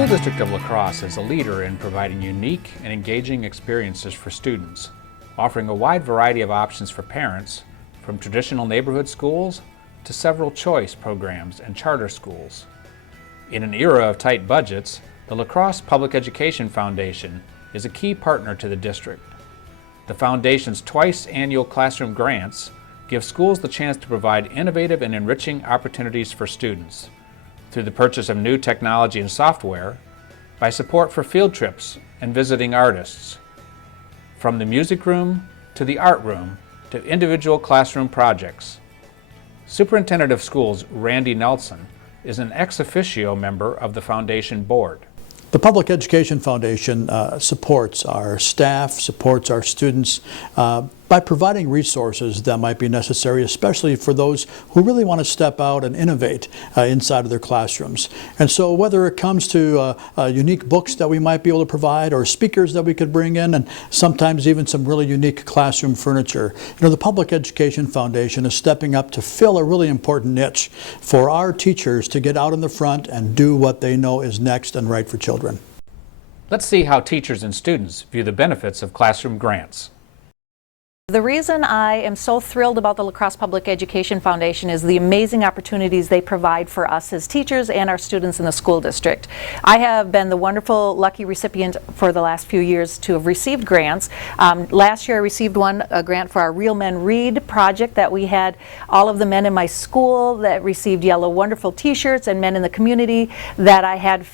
School District of La Crosse is a leader in providing unique and engaging experiences for students, offering a wide variety of options for parents, from traditional neighborhood schools to several choice programs and charter schools. In an era of tight budgets, the La Crosse Public Education Foundation is a key partner to the district. The Foundation's twice-annual classroom grants give schools the chance to provide innovative and enriching opportunities for students through the purchase of new technology and software, by support for field trips and visiting artists, from the music room to the art room to individual classroom projects. Superintendent of Schools Randy Nelson is an ex officio member of the Foundation Board. The Public Education Foundation supports our staff, supports our students by providing resources that might be necessary, especially for those who really want to step out and innovate inside of their classrooms. And so whether it comes to unique books that we might be able to provide, or speakers that we could bring in, and sometimes even some really unique classroom furniture, the Public Education Foundation is stepping up to fill a really important niche for our teachers to get out in the front and do what they know is next and right for children. Let's see how teachers and students view the benefits of classroom grants. The reason I am so thrilled about the La Crosse Public Education Foundation is the amazing opportunities they provide for us as teachers and our students in the school district. I have been the wonderful, lucky recipient for the last few years to have received grants. Last year I received a grant for our Real Men Read project that we had all of the men in my school that received yellow wonderful t-shirts, and men in the community that I had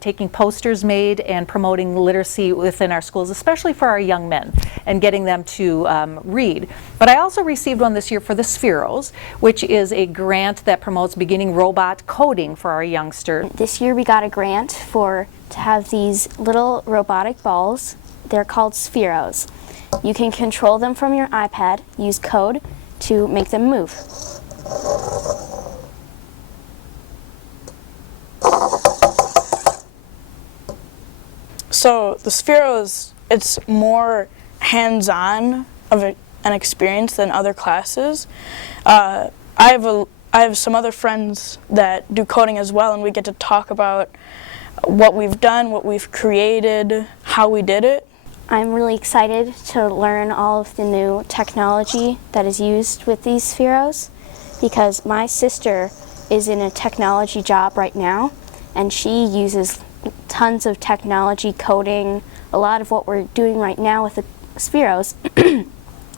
taking posters made and promoting literacy within our schools, especially for our young men, and getting them to read. But I also received one this year for the Spheros, which is a grant that promotes beginning robot coding for our youngsters. This year we got a grant to have these little robotic balls. They're called Spheros. You can control them from your iPad, use code to make them move. So the Spheros, it's more hands-on of an experience than other classes. I have some other friends that do coding as well, and we get to talk about what we've done, what we've created, how we did it. I'm really excited to learn all of the new technology that is used with these Spheros, because my sister is in a technology job right now, and she uses tons of technology, coding, a lot of what we're doing right now with the Spheros.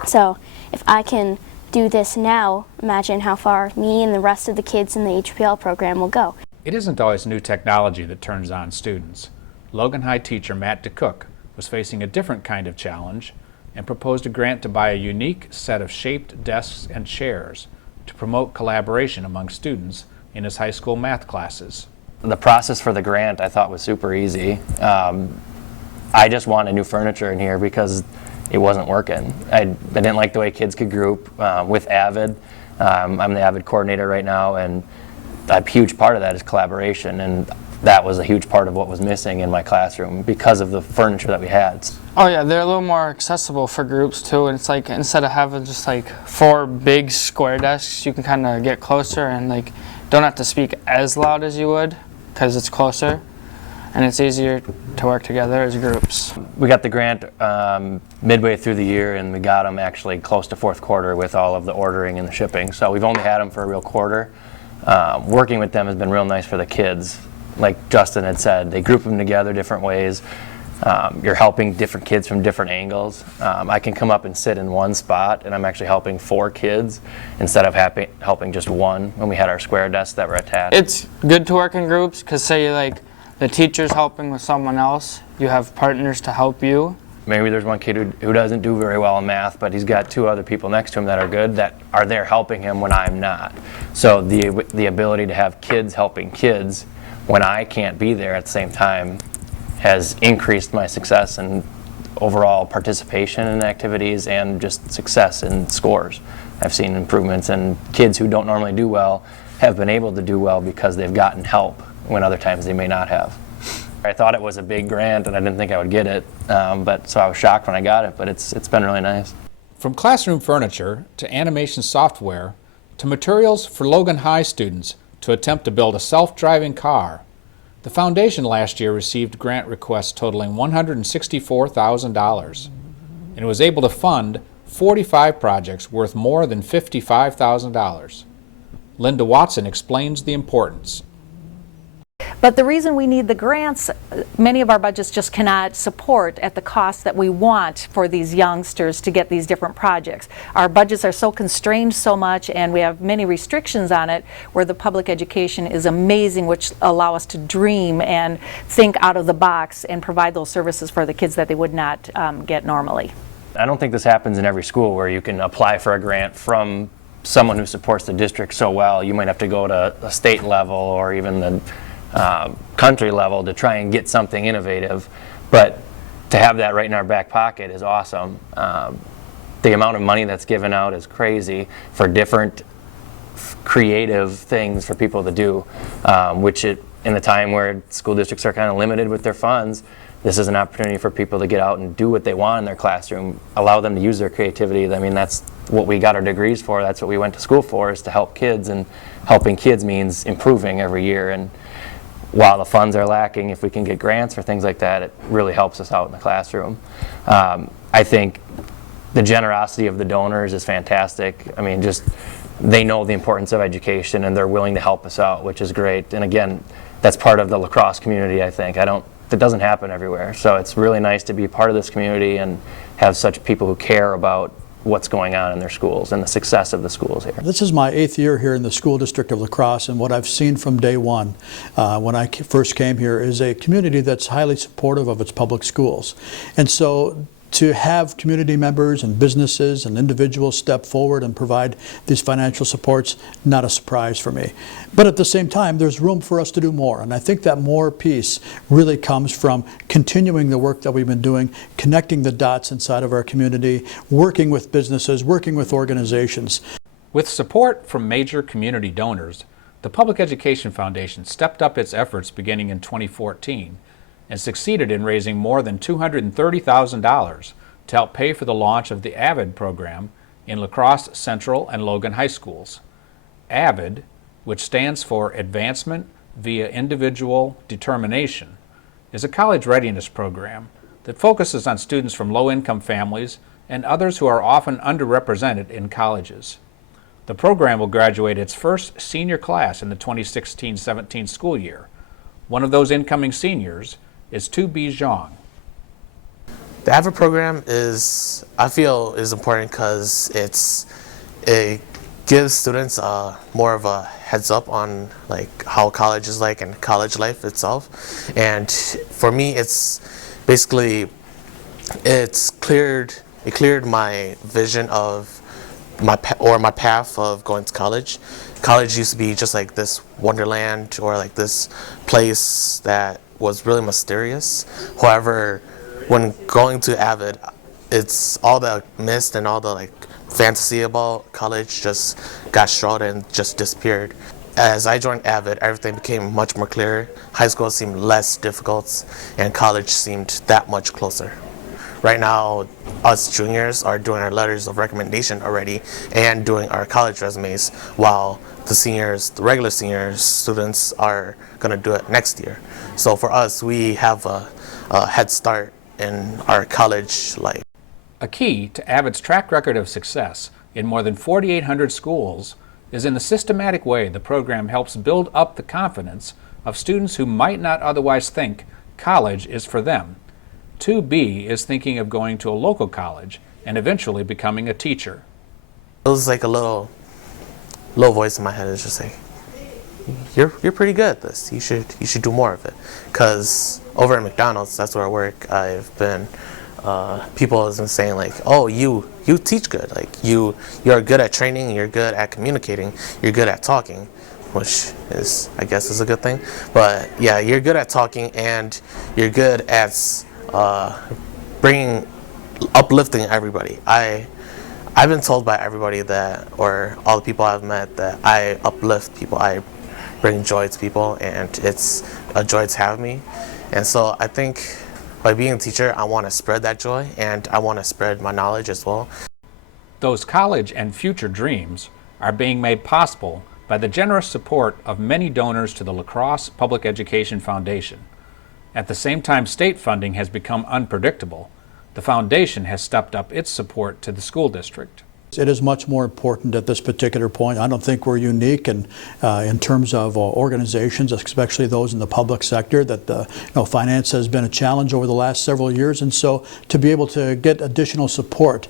So if I can do this now, imagine how far me and the rest of the kids in the HPL program will go. It isn't always new technology that turns on students. Logan High teacher Matt DeCook was facing a different kind of challenge and proposed a grant to buy a unique set of shaped desks and chairs to promote collaboration among students in his high school math classes. The process for the grant I thought was super easy. I just wanted new furniture in here because it wasn't working. I didn't like the way kids could group with Avid. I'm the Avid coordinator right now, and a huge part of that is collaboration, and that was a huge part of what was missing in my classroom because of the furniture that we had. Oh yeah, they're a little more accessible for groups too, and it's like instead of having just like 4 big square desks, you can kind of get closer and like don't have to speak as loud as you would because it's closer, and it's easier to work together as groups. We got the grant midway through the year, and we got them actually close to fourth quarter with all of the ordering and the shipping. So we've only had them for a real quarter. Working with them has been real nice for the kids. Like Justin had said, they group them together different ways. You're helping different kids from different angles. I can come up and sit in one spot, and I'm actually helping 4 kids instead of helping just one when we had our square desks that were attached. It's good to work in groups because say like the teacher's helping with someone else, you have partners to help you. Maybe there's one kid who doesn't do very well in math, but he's got 2 other people next to him that are good, that are there helping him when I'm not. So the ability to have kids helping kids when I can't be there at the same time has increased my success and overall participation in activities and just success in scores. I've seen improvements, and kids who don't normally do well have been able to do well because they've gotten help when other times they may not have. I thought it was a big grant and I didn't think I would get it, so I was shocked when I got it, but it's been really nice. From classroom furniture to animation software to materials for Logan High students to attempt to build a self-driving car, The foundation last year received grant requests totaling $164,000 and was able to fund 45 projects worth more than $55,000. Linda Watson explains the importance. But the reason we need the grants, many of our budgets just cannot support at the cost that we want for these youngsters to get these different projects. Our budgets are so constrained so much, and we have many restrictions on it, where the public education is amazing, which allow us to dream and think out of the box and provide those services for the kids that they would not get normally. I don't think this happens in every school where you can apply for a grant from someone who supports the district so well. You might have to go to a state level or even the country level to try and get something innovative, but to have that right in our back pocket is awesome. The amount of money that's given out is crazy for different creative things for people to do, which in the time where school districts are kind of limited with their funds, this is an opportunity for people to get out and do what they want in their classroom, allow them to use their creativity. I mean, that's what we got our degrees for, that's what we went to school for, is to help kids, and helping kids means improving every year. And while the funds are lacking, if we can get grants or things like that, it really helps us out in the classroom. I think the generosity of the donors is fantastic. I mean, just they know the importance of education and they're willing to help us out, which is great. And again, that's part of the lacrosse community, I think. That doesn't happen everywhere. So it's really nice to be part of this community and have such people who care about what's going on in their schools and the success of the schools here. This is my 8th year here in the School District of La Crosse, and what I've seen from day one when I first came here is a community that's highly supportive of its public schools. And so to have community members and businesses and individuals step forward and provide these financial supports, not a surprise for me. But at the same time, there's room for us to do more. And I think that more piece really comes from continuing the work that we've been doing, connecting the dots inside of our community, working with businesses, working with organizations. With support from major community donors, the Public Education Foundation stepped up its efforts beginning in 2014 and succeeded in raising more than $230,000 to help pay for the launch of the AVID program in La Crosse Central and Logan High Schools. AVID, which stands for Advancement via Individual Determination, is a college readiness program that focuses on students from low-income families and others who are often underrepresented in colleges. The program will graduate its first senior class in the 2016-17 school year. One of those incoming seniors is Tu B Zhang. The AVID program I feel is important because it gives students more of a heads up on like how college is like and college life itself. And for me, it's basically it cleared my vision of my path of going to college. College used to be just like this wonderland or like this place that was really mysterious. However, when going to AVID, it's all the mist and all the like fantasy about college just got shrouded and just disappeared. As I joined AVID, everything became much more clear. High school seemed less difficult and college seemed that much closer. Right now, us juniors are doing our letters of recommendation already and doing our college resumes, while the seniors, the regular senior students, are going to do it next year. So for us, we have a head start in our college life. A key to AVID's track record of success in more than 4,800 schools is in the systematic way the program helps build up the confidence of students who might not otherwise think college is for them. 2B is thinking of going to a local college and eventually becoming a teacher. It was like a little voice in my head is just like, you're pretty good at this. You should do more of it. Because over at McDonald's, that's where I work, I've been people have been saying like, oh, you teach good. Like you're good at training, you're good at communicating, you're good at talking, which is, I guess, is a good thing. But yeah, you're good at talking and you're good at uplifting everybody. I've been told by everybody that, or all the people I've met, that I uplift people. I bring joy to people, and it's a joy to have me. And so I think by being a teacher, I want to spread that joy, and I want to spread my knowledge as well. Those college and future dreams are being made possible by by the generous support of many donors to the La Crosse Public Education Foundation. At the same time state funding has become unpredictable, the foundation has stepped up its support to the school district. It is much more important at this particular point. I don't think we're unique in terms of organizations, especially those in the public sector, that finance has been a challenge over the last several years. And so to be able to get additional support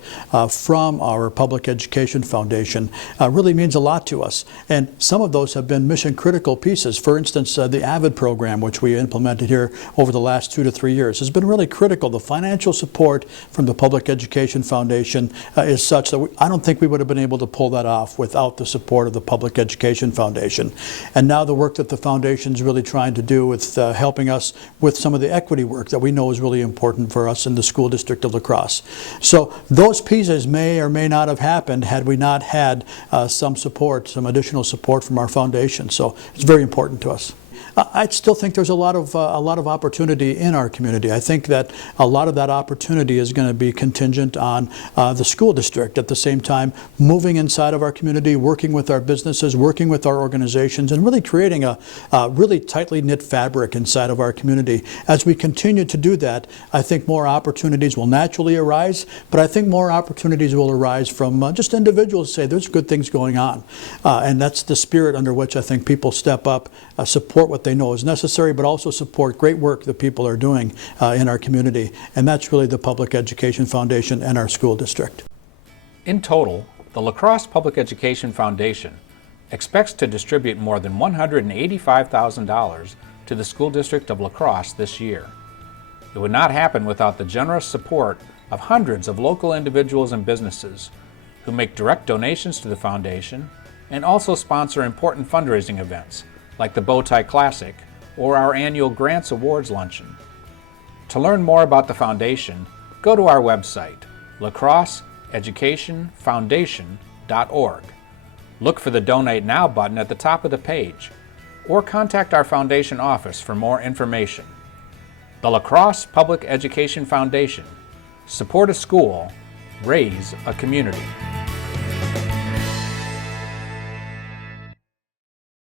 from our Public Education Foundation really means a lot to us. And some of those have been mission critical pieces. For instance, the AVID program, which we implemented here over the last 2 to 3 years, has been really critical. The financial support from the Public Education Foundation is such that I don't think we would have been able to pull that off without the support of the Public Education Foundation. And now the work that the foundation is really trying to do with helping us with some of the equity work that we know is really important for us in the school district of La Crosse. So those pieces may or may not have happened had we not had some support, some additional support from our foundation. So it's very important to us. I still think there's a lot of opportunity in our community. I think that a lot of that opportunity is going to be contingent on the school district at the same time moving inside of our community, working with our businesses, working with our organizations, and really creating a really tightly knit fabric inside of our community. As we continue to do that, I think more opportunities will naturally arise, but I think more opportunities will arise from just individuals say there's good things going on. And that's the spirit under which I think people step up, support what they know is necessary, but also support great work that people are doing in our community. And that's really the Public Education Foundation and our school district. In total, the La Crosse Public Education Foundation expects to distribute more than $185,000 to the school district of La Crosse this year. It would not happen without the generous support of hundreds of local individuals and businesses who make direct donations to the foundation and also sponsor important fundraising events like the Bowtie Classic or our annual Grants Awards Luncheon. To learn more about the foundation, go to our website, lacrosseeducationfoundation.org. Look for the Donate Now button at the top of the page, or contact our foundation office for more information. The La Crosse Public Education Foundation. Support a school, raise a community.